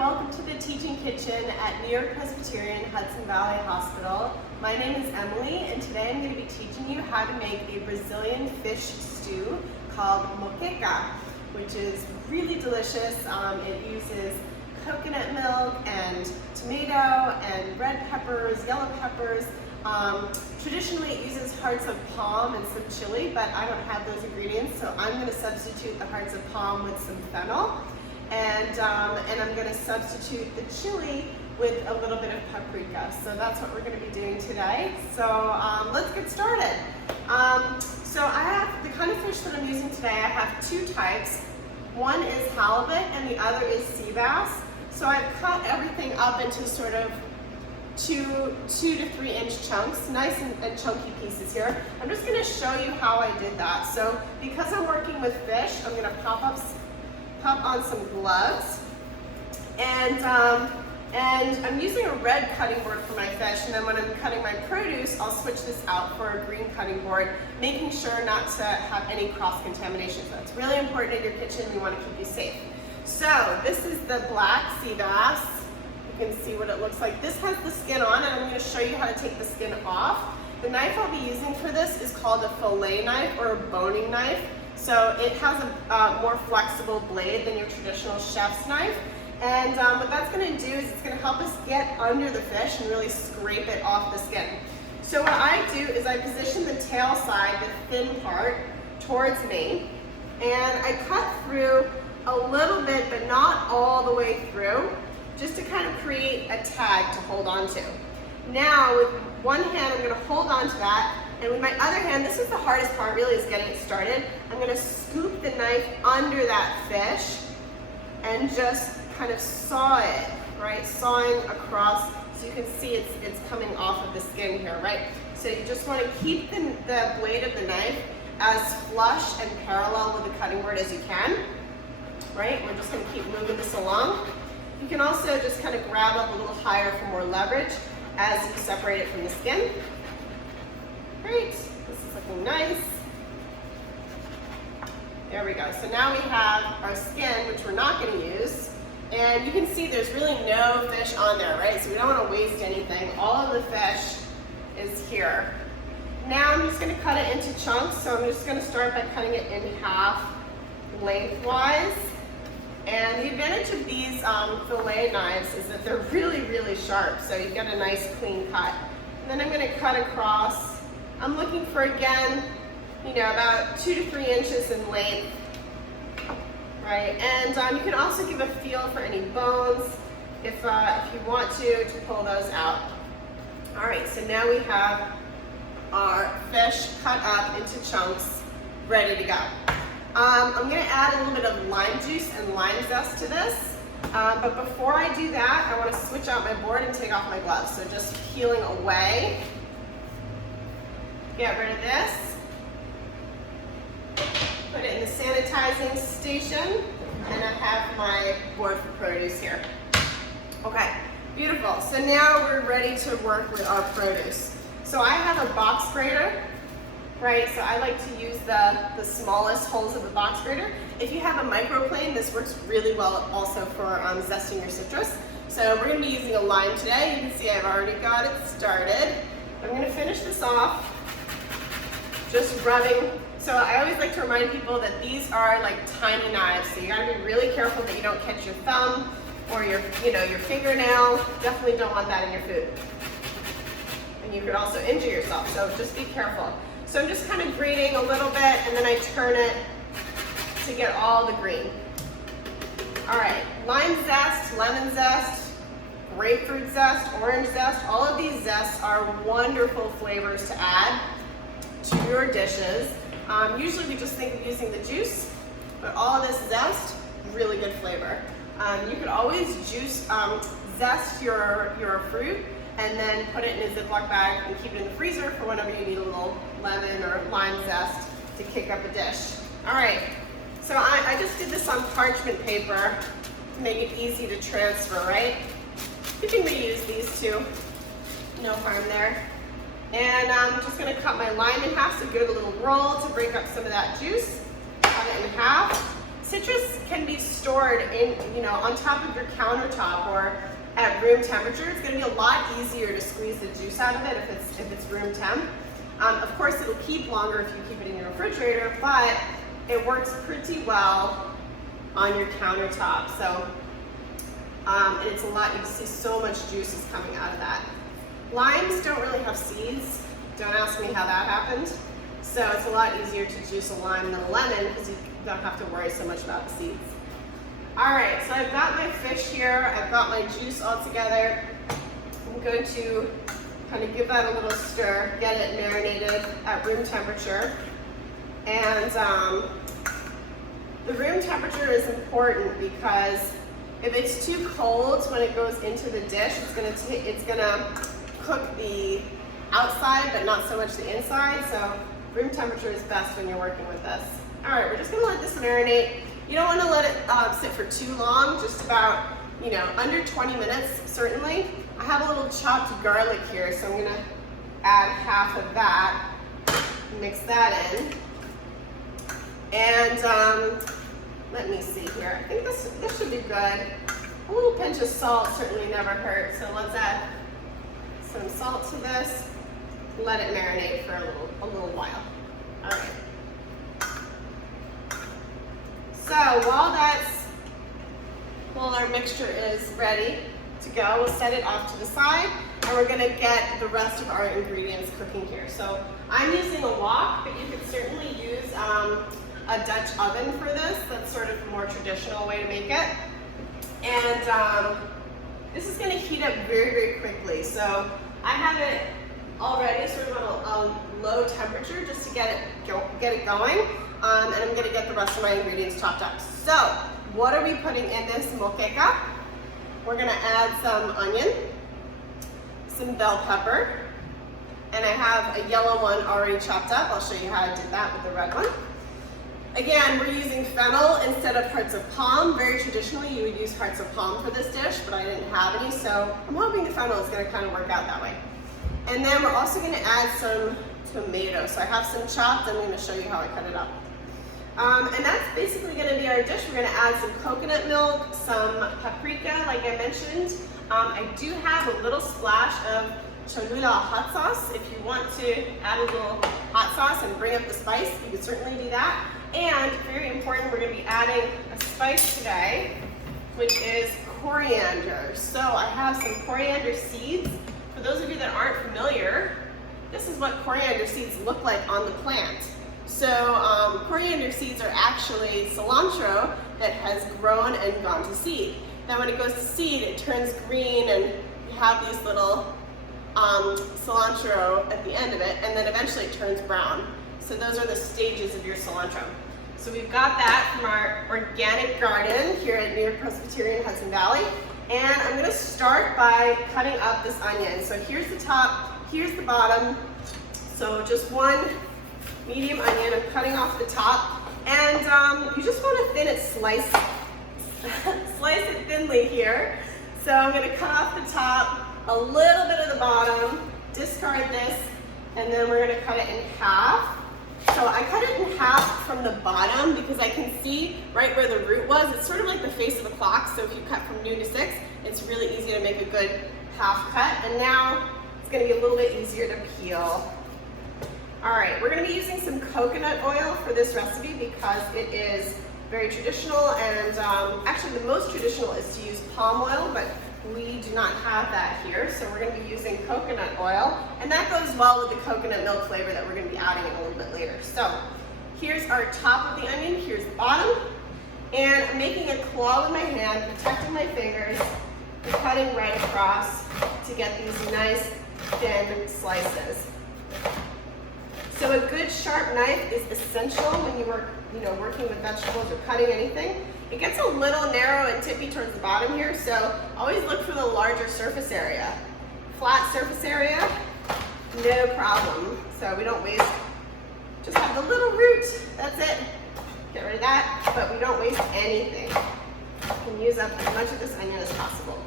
welcome to the Teaching Kitchen at New-York-Presbyterian Hudson Valley Hospital. My name is Emily, and today I'm going to be teaching you how to make a Brazilian fish stew called moqueca, which is really delicious. It uses coconut milk and tomato and red peppers, yellow peppers. Traditionally it uses hearts of palm and some chili, but I don't have those ingredients, so I'm going to substitute the hearts of palm with some fennel. And I'm going to substitute the chili with a little bit of paprika. So that's what we're going to be doing today. So let's get started. So I have the kind of fish that I'm using today. I have two types. One is halibut and the other is sea bass. So I've cut everything up into sort of two to 3 inch chunks, nice and chunky pieces here. I'm just going to show you how I did that. So because I'm working with fish, I'm going to pop on some gloves, and I'm using a red cutting board for my fish, and then when I'm cutting my produce, I'll switch this out for a green cutting board, making sure not to have any cross-contamination. So it's really important in your kitchen. We want to keep you safe. So this is the black sea bass. You can see what it looks like. This has the skin on, and I'm going to show you how to take the skin off. The knife I'll be using for this is called a fillet knife or a boning knife. So it has a more flexible blade than your traditional chef's knife. And what that's going to do is it's going to help us get under the fish and really scrape it off the skin. So what I do is I position the tail side, the thin part, towards me. And I cut through a little bit, but not all the way through, just to kind of create a tag to hold on to. Now with one hand I'm going to hold on to that, and with my other hand, this is the hardest part really, is getting it started. I'm going to scoop the knife under that fish and just kind of saw it, right? Sawing across, so you can see it's coming off of the skin here, right? So you just want to keep the blade of the knife as flush and parallel with the cutting board as you can, right? We're just going to keep moving this along. You can also just kind of grab up a little higher for more leverage as you separate it from the skin. Great, this is looking nice. There we go. So now we have our skin, which we're not going to use. And you can see there's really no fish on there, right? So we don't want to waste anything. All of the fish is here. Now I'm just going to cut it into chunks. So I'm just going to start by cutting it in half lengthwise. And the advantage of these fillet knives is that they're really, really sharp. So you get a nice clean cut. And then I'm going to cut across. I'm looking for, again, about 2 to 3 inches in length, right? And you can also give a feel for any bones if you want to pull those out. All right, so now we have our fish cut up into chunks, ready to go. I'm going to add a little bit of lime juice and lime zest to this, but before I do that, I want to switch out my board and take off my gloves. So just peeling away. Get rid of this, put it in the sanitizing station, and I have my board for produce here. Okay, beautiful. So now we're ready to work with our produce. So I have a box grater, right? So I like to use the smallest holes of the box grater. If you have a microplane, this works really well also for zesting your citrus. So we're going to be using a lime today. You can see I've already got it started. I'm going to finish this off just rubbing. So I always like to remind people that these are like tiny knives, so you gotta be really careful that you don't catch your thumb or your fingernail. Definitely don't want that in your food. And you could also injure yourself, so just be careful. So I'm just kind of grating a little bit, and then I turn it to get all the green. All right, lime zest, lemon zest, grapefruit zest, orange zest, all of these zests are wonderful flavors to add to your dishes. Usually we just think of using the juice, but all of this zest, really good flavor. You could always zest your fruit and then put it in a Ziploc bag and keep it in the freezer for whenever you need a little lemon or lime zest to kick up a dish. All right, so I just did this on parchment paper to make it easy to transfer, right? You can reuse these too, no harm there. And I'm just going to cut my lime in half, so give it a little roll to break up some of that juice. Cut it in half. citrus can be stored in, on top of your countertop or at room temperature. It's going to be a lot easier to squeeze the juice out of it if it's room temp. Of course, it'll keep longer if you keep it in your refrigerator, but it works pretty well on your countertop. So it's a lot, you see so much juice is coming out of that. Limes don't really have seeds. Don't ask me how that happened. So it's a lot easier to juice a lime than a lemon because you don't have to worry so much about the seeds. All right, so I've got my fish here. I've got my juice all together. I'm going to kind of give that a little stir, get it marinated at room temperature. And the room temperature is important because if it's too cold when it goes into the dish, it's gonna cook the outside but not so much the inside. So room temperature is best when you're working with this. All right, we're just gonna let this marinate. You don't wanna let it sit for too long, just about, under 20 minutes, certainly. I have a little chopped garlic here, so I'm gonna add half of that, mix that in. And let me see here. I think this should be good. A little pinch of salt certainly never hurts, so let's add some salt to this. Let it marinate for a little while. All right. So while our mixture is ready to go, we'll set it off to the side, and we're gonna get the rest of our ingredients cooking here. So I'm using a wok, but you could certainly use a Dutch oven for this. That's sort of a more traditional way to make it. And this is gonna heat up very, very quickly. So I have it already sort of on a low temperature just to get it going. And I'm gonna get the rest of my ingredients chopped up. So what are we putting in this moqueca? We're gonna add some onion, some bell pepper, and I have a yellow one already chopped up. I'll show you how I did that with the red one. Again, we're using fennel instead of hearts of palm. Very traditionally, you would use hearts of palm for this dish, but I didn't have any, so I'm hoping the fennel is gonna kind of work out that way. And then we're also gonna add some tomato. So I have some chopped, I'm gonna show you how I cut it up. And that's basically gonna be our dish. We're gonna add some coconut milk, some paprika, like I mentioned. I do have a little splash of Cholula hot sauce. If you want to add a little hot sauce and bring up the spice, you could certainly do that. And very important, we're gonna be adding a spice today, which is coriander. So I have some coriander seeds. For those of you that aren't familiar, this is what coriander seeds look like on the plant. So coriander seeds are actually cilantro that has grown and gone to seed. Now when it goes to seed, it turns green and you have these little cilantro at the end of it, and then eventually it turns brown. So those are the stages of your cilantro. So we've got that from our organic garden here at York-Presbyterian, Hudson Valley. And I'm gonna start by cutting up this onion. So here's the top, here's the bottom. So just one medium onion, I'm cutting off the top. And you just wanna slice it thinly here. So I'm gonna cut off the top, a little bit of the bottom, discard this, and then we're gonna cut it in half. So I cut it in half from the bottom because I can see right where the root was. It's sort of like the face of a clock, so if you cut from noon to 6, it's really easy to make a good half cut. And now it's gonna be a little bit easier to peel. All right, we're gonna be using some coconut oil for this recipe because it is very traditional, and actually the most traditional is to use palm oil, but we do not have that here, so we're going to be using coconut oil, and that goes well with the coconut milk flavor that we're going to be adding in a little bit later. So here's our top of the onion, here's the bottom, and I'm making a claw with my hand, protecting my fingers, and cutting right across to get these nice thin slices. So a good sharp knife is essential when you work, working with vegetables or cutting anything. It gets a little narrow and tippy towards the bottom here, so always look for the larger surface area. Flat surface area, no problem. So we don't waste, just have the little root, that's it. Get rid of that, but we don't waste anything. You can use up as much of this onion as possible.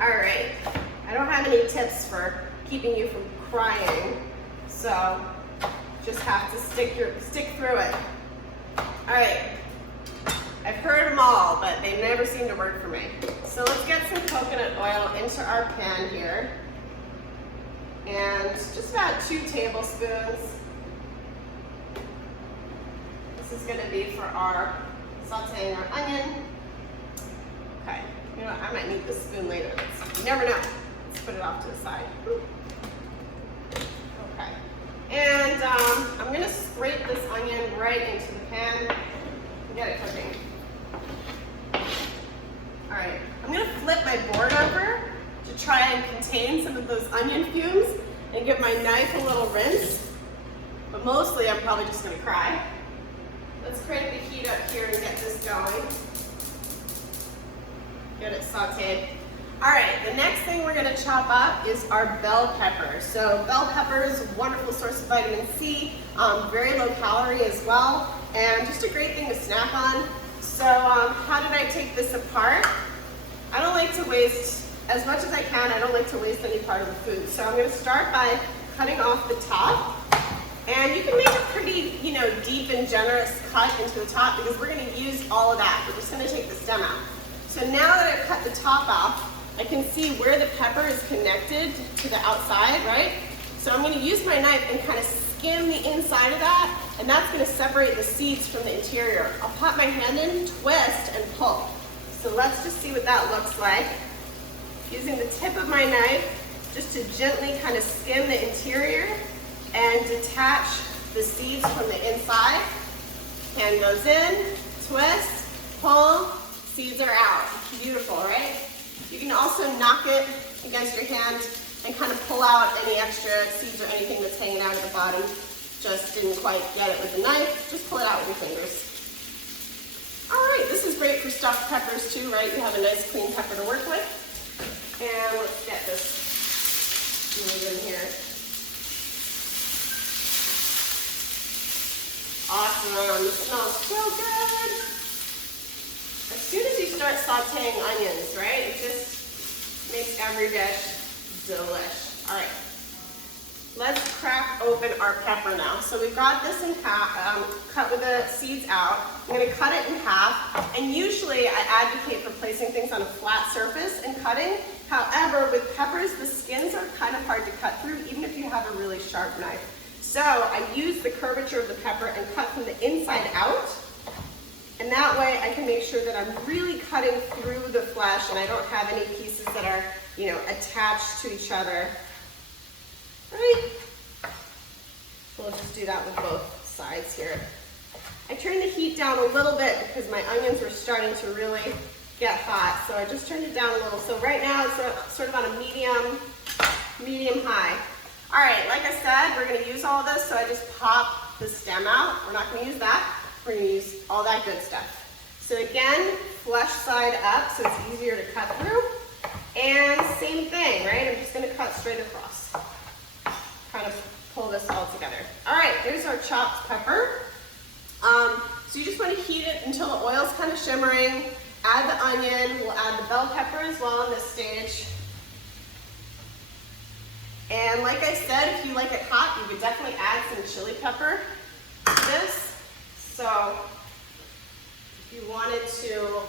All right, I don't have any tips for keeping you from crying, so just have to stick through it. All right, I've heard them all, but they never seem to work for me. So let's get some coconut oil into our pan here. And just about 2 tablespoons. This is gonna be for our sauteing our onion. Okay, you know what, I might need this spoon later. You never know. Let's put it off to the side. Okay, and I'm gonna scrape this onion right into the pan and get it cooking. All right, I'm gonna flip my board over to try and contain some of those onion fumes and give my knife a little rinse, but mostly I'm probably just gonna cry. Let's crank the heat up here and get this going. Get it sauteed. All right, the next thing we're gonna chop up is our bell pepper. So bell pepper is a wonderful source of vitamin C, very low calorie as well, and just a great thing to snack on. So how did I take this apart? I don't like to waste, as much as I can, I don't like to waste any part of the food. So I'm gonna start by cutting off the top. And you can make a pretty, deep and generous cut into the top because we're gonna use all of that. We're just gonna take the stem out. So now that I've cut the top off, I can see where the pepper is connected to the outside, right? So I'm gonna use my knife and kind of skim the inside of that, and that's gonna separate the seeds from the interior. I'll pop my hand in, twist, and pull. So let's just see what that looks like. Using the tip of my knife, just to gently kind of skim the interior and detach the seeds from the inside. Hand goes in, twist, pull, seeds are out. Beautiful, right? You can also knock it against your hand and kind of pull out any extra seeds or anything that's hanging out at the bottom. Just didn't quite get it with the knife. Just pull it out with your fingers. All right, this is great for stuffed peppers too, right? You have a nice clean pepper to work with. And let's get this moving here. Awesome, this smells so good. As soon as you start sauteing onions, right, it just makes every dish delish. All right, let's crack open our pepper now. So we've got this in half, cut with the seeds out. I'm gonna cut it in half, and usually I advocate for placing things on a flat surface and cutting. However, with peppers, the skins are kind of hard to cut through, even if you have a really sharp knife. So I use the curvature of the pepper and cut from the inside out. And that way I can make sure that I'm really cutting through the flesh and I don't have any pieces that are, attached to each other. Right? We'll just do that with both sides here. I turned the heat down a little bit because my onions were starting to really get hot. So I just turned it down a little. So right now it's sort of on a medium high. All right, like I said, we're gonna use all this, so I just pop the stem out. We're not gonna use that. We're gonna use all that good stuff. So again, flesh side up, so it's easier to cut through. And same thing, right? I'm just gonna cut straight across. Kind of pull this all together. All right, there's our chopped pepper. So you just wanna heat it until the oil's kind of shimmering. Add the onion, we'll add the bell pepper as well in this stage. And like I said, if you like it hot, you could definitely add some chili pepper to this. So if you wanted to,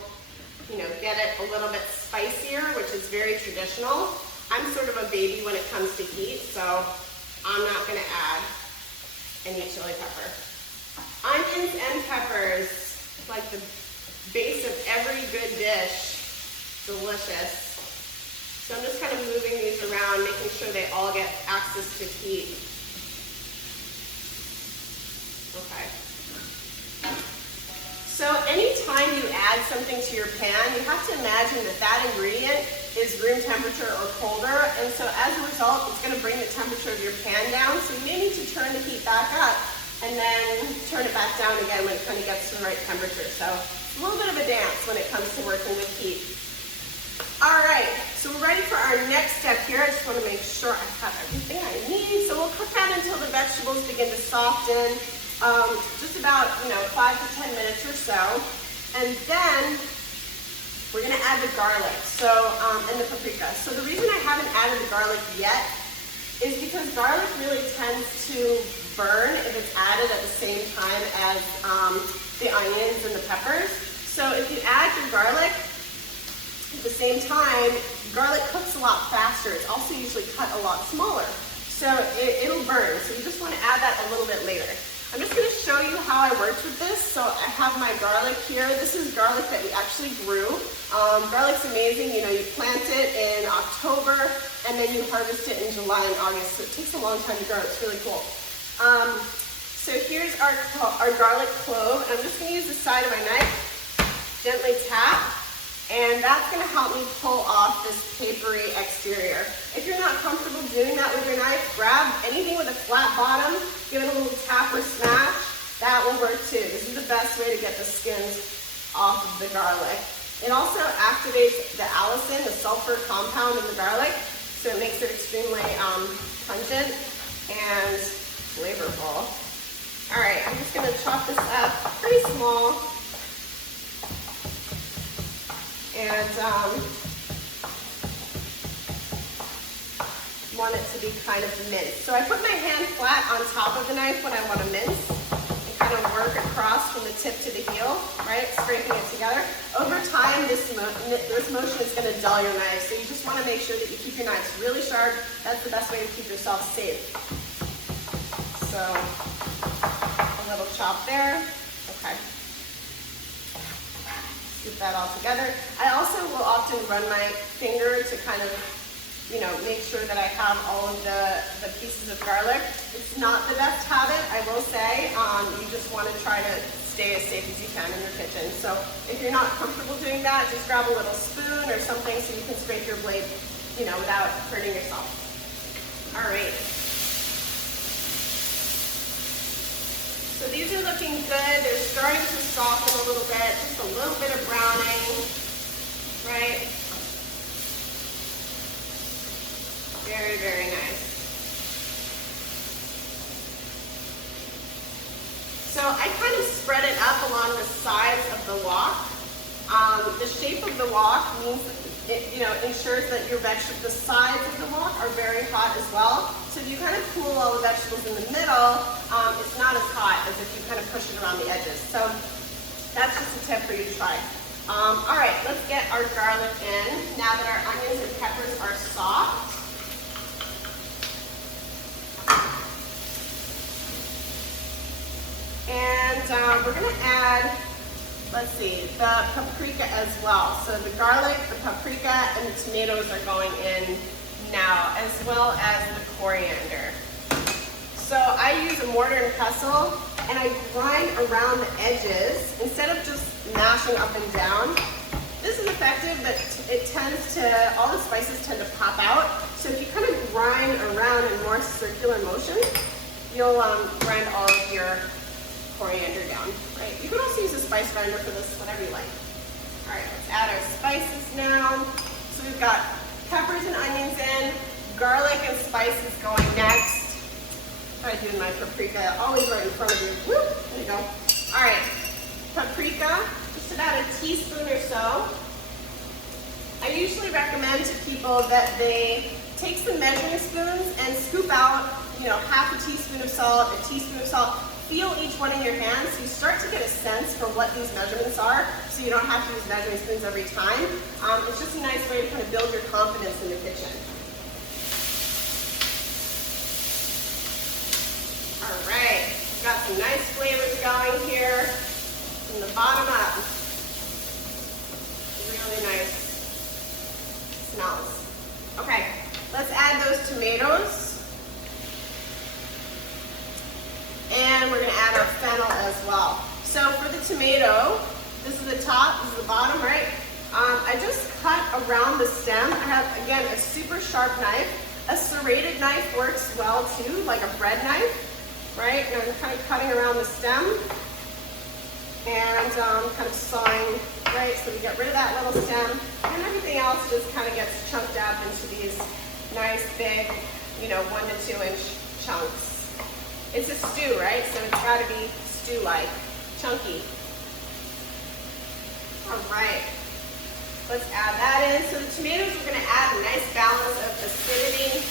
get it a little bit spicier, which is very traditional. I'm sort of a baby when it comes to heat, so I'm not gonna add any chili pepper. Onions and peppers, like the base of every good dish, delicious. So I'm just kind of moving these around, making sure they all get access to heat. Okay. So anytime you add something to your pan, you have to imagine that that ingredient is room temperature or colder, and so as a result, it's going to bring the temperature of your pan down. So you may need to turn the heat back up and then turn it back down again when it kind of gets to the right temperature. So a little bit of a dance when it comes to working with heat. All right, so we're ready for our next step here. I just want to make sure I have everything I need. So we'll cook that until the vegetables begin to soften, just about 5 to 10 minutes or so. And then we're going to add the garlic, and the paprika. So the reason I haven't added the garlic yet is because garlic really tends to burn if it's added at the same time as the onions and the peppers. So if you add your garlic at the same time, garlic cooks a lot faster. It's also usually cut a lot smaller. So it'll burn. So you just want to add that a little bit later. I'm just going to show you how I worked with this. So I have my garlic here. This is garlic that we actually grew. Garlic's amazing. You know, you plant it in October and then you harvest it in July and August. So it takes a long time to grow. It's really cool. So here's our garlic clove. And I'm just going to use the side of my knife. Gently tap, and that's going to help me pull off this papery exterior. If you're not comfortable doing that with your knife, grab anything with a flat bottom, give it a little tap or smash. That will work too. This is the best way to get the skins off of the garlic. It also activates the allicin, the sulfur compound in the garlic, so it makes it extremely pungent and flavorful. All right, I'm just going to chop this up pretty small. And want it to be kind of minced. So I put my hand flat on top of the knife when I want to mince and kind of work across from the tip to the heel, right? Scraping it together. Over time, this motion is going to dull your knife. So you just want to make sure that you keep your knives really sharp. That's the best way to keep yourself safe. So a little chop there. Okay. Scoop that all together. I also will often run my finger to kind of, you know, make sure that I have all of the pieces of garlic. It's not the best habit, I will say. You just want to try to stay as safe as you can in your kitchen. So if you're not comfortable doing that, just grab a little spoon or something so you can scrape your blade, you know, without hurting yourself. All right. So these are looking good. They're starting to soften a little bit, just a little bit of browning, right? Very, very nice. So I kind of spread it up along the sides of the wok. The shape of the wok means that it, you know, ensures that your vegetables, the sides of the wok are very hot as well. So if you kind of cool all the vegetables in the middle, it's not as hot as if you kind of push it around the edges. So that's just a tip for you to try. All right, let's get our garlic in now that our onions and peppers are soft. And we're going to add, let's see, the paprika as well. So the garlic, the paprika, and the tomatoes are going in now, as well as the coriander. So I use a mortar and pestle, and I grind around the edges instead of just mashing up and down. This is effective, but it tends to, all the spices tend to pop out. So if you kind of grind around in more circular motion, you'll grind all of your coriander down, right? You can also use a spice grinder for this, whatever you like. All right, let's add our spices now. So we've got peppers and onions in, garlic and spices going next. I'm doing my paprika always right in front of you. Woo, there you go. All right, paprika, just about a teaspoon or so. I usually recommend to people that they take some measuring spoons and scoop out, you know, half a teaspoon of salt, a teaspoon of salt. Feel each one in your hands so you start to get a sense for what these measurements are, so you don't have to use measuring spoons every time. It's just a nice way to kind of build your confidence in the kitchen. All right, we've got some nice flavors going here from the bottom up. Really nice smells. Okay, let's add those tomatoes. And we're going to add our fennel as well. So for the tomato, this is the top, this is the bottom, right? I just cut around the stem. I have, again, a super sharp knife. A serrated knife works well too, like a bread knife, right? And I'm kind of cutting around the stem and kind of sawing, right? So we get rid of that little stem, and everything else just kind of gets chunked up into these nice big, you know, 1 to 2 inch chunks. It's a stew, right? So it's got to be stew-like, chunky. All right, let's add that in. So the tomatoes are going to add a nice balance of acidity.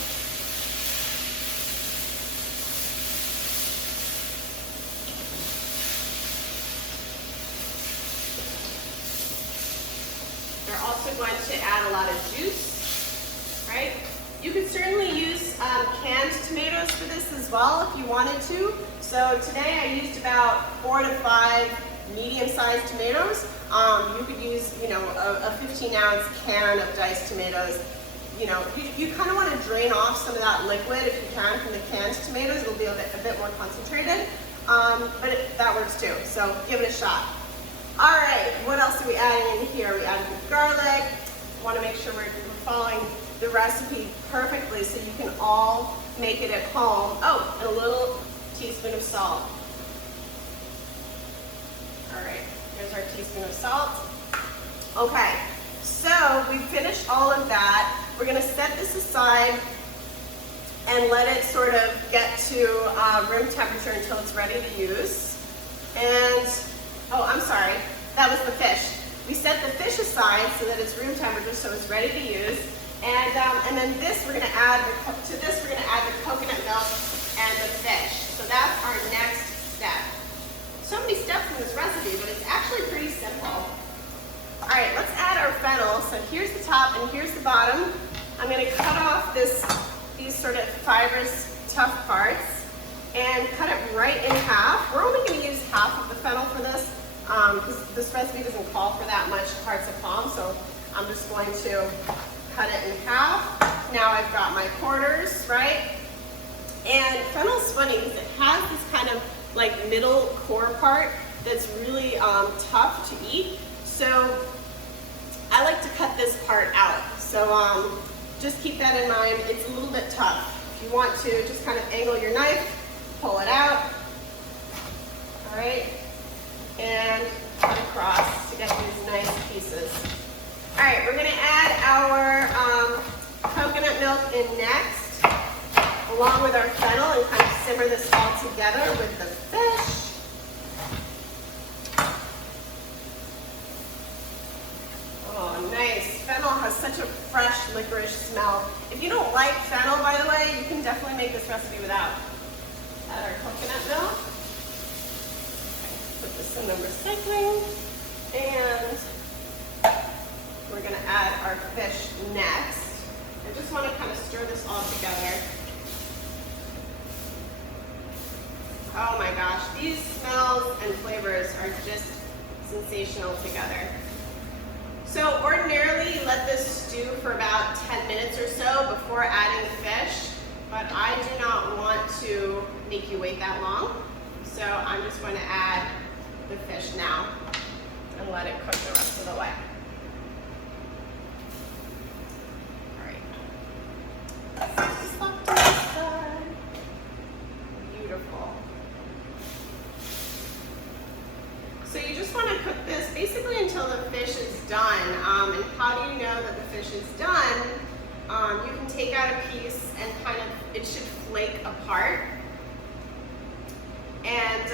also going to add a lot of juice, right? You could certainly use canned tomatoes for this as well if you wanted to. So today I used about 4 to 5 medium-sized tomatoes. You could use, a 15-ounce can of diced tomatoes. You kind of want to drain off some of that liquid if you can from the canned tomatoes. It'll be a bit more concentrated, but that works too. So give it a shot. All right, what else are we adding in here? We added the garlic. Want to make sure we're following the recipe perfectly so you can all make it at home. Oh, and a little teaspoon of salt. All right, here's our teaspoon of salt. Okay, so we finished all of that. We're gonna set this aside and let it sort of get to room temperature until it's ready to use. And, oh, I'm sorry, that was the fish. We set the fish aside so that it's room temperature, so it's ready to use. And then this, we're gonna add, to this we're gonna add the coconut milk and the fish. So that's our next step. So many steps in this recipe, but it's actually pretty simple. All right, let's add our fennel. So here's the top and here's the bottom. I'm gonna cut off these sort of fibrous, tough parts and cut it right in half. We're only gonna use half of the fennel for this because this recipe doesn't call for that much hearts of palm, so I'm just going to cut it in half. Now I've got my quarters, right? And fennel's funny because it has this kind of like middle core part that's really tough to eat. So I like to cut this part out. So just keep that in mind. It's a little bit tough. If you want to, just kind of angle your knife, pull it out. All right, and cut across to get these nice pieces. All right, we're gonna add our coconut milk in next, along with our fennel, and kind of simmer this all together with the fish. Oh, nice. Fennel has such a fresh licorice smell. If you don't like fennel, by the way, you can definitely make this recipe without. Add our coconut milk. Put this in the recycling. And we're gonna add our fish next. I just wanna kind of stir this all together. Oh my gosh, these smells and flavors are just sensational together. So ordinarily you let this stew for about 10 minutes or so before adding the fish, but I do not want to make you wait that long. So I'm just going to add the fish now and let it cook the rest of the way. All right. Let's just lock to the side. Beautiful. So you just want to cook this basically until the fish is done. And how do you know that the fish is done? You can take out a piece and kind of, it should flake apart. And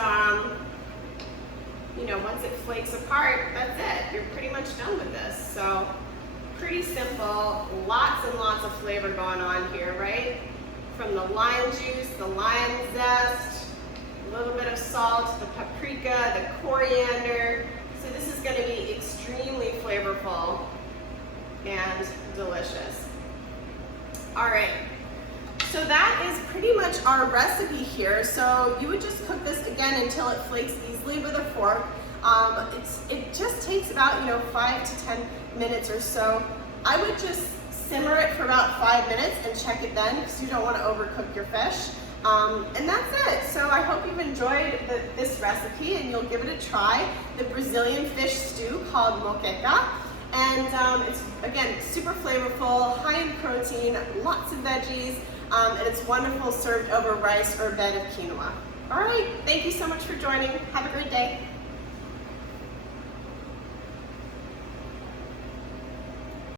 once it flakes apart, that's it. You're pretty much done with this. So pretty simple, lots and lots of flavor going on here, right? From the lime juice, the lime zest, a little bit of salt, the paprika, the coriander. So this is going to be extremely flavorful and delicious. All right, so that is pretty much our recipe here. So you would just cook this again until it flakes easily with a fork. It just takes about 5 to 10 minutes or so. I would just simmer it for about 5 minutes and check it then because you don't want to overcook your fish. And that's it. So I hope you've enjoyed this recipe and you'll give it a try. The Brazilian fish stew called moqueca. And it's, again, super flavorful, high in protein, lots of veggies, and it's wonderful served over rice or a bed of quinoa. All right, thank you so much for joining. Have a great day.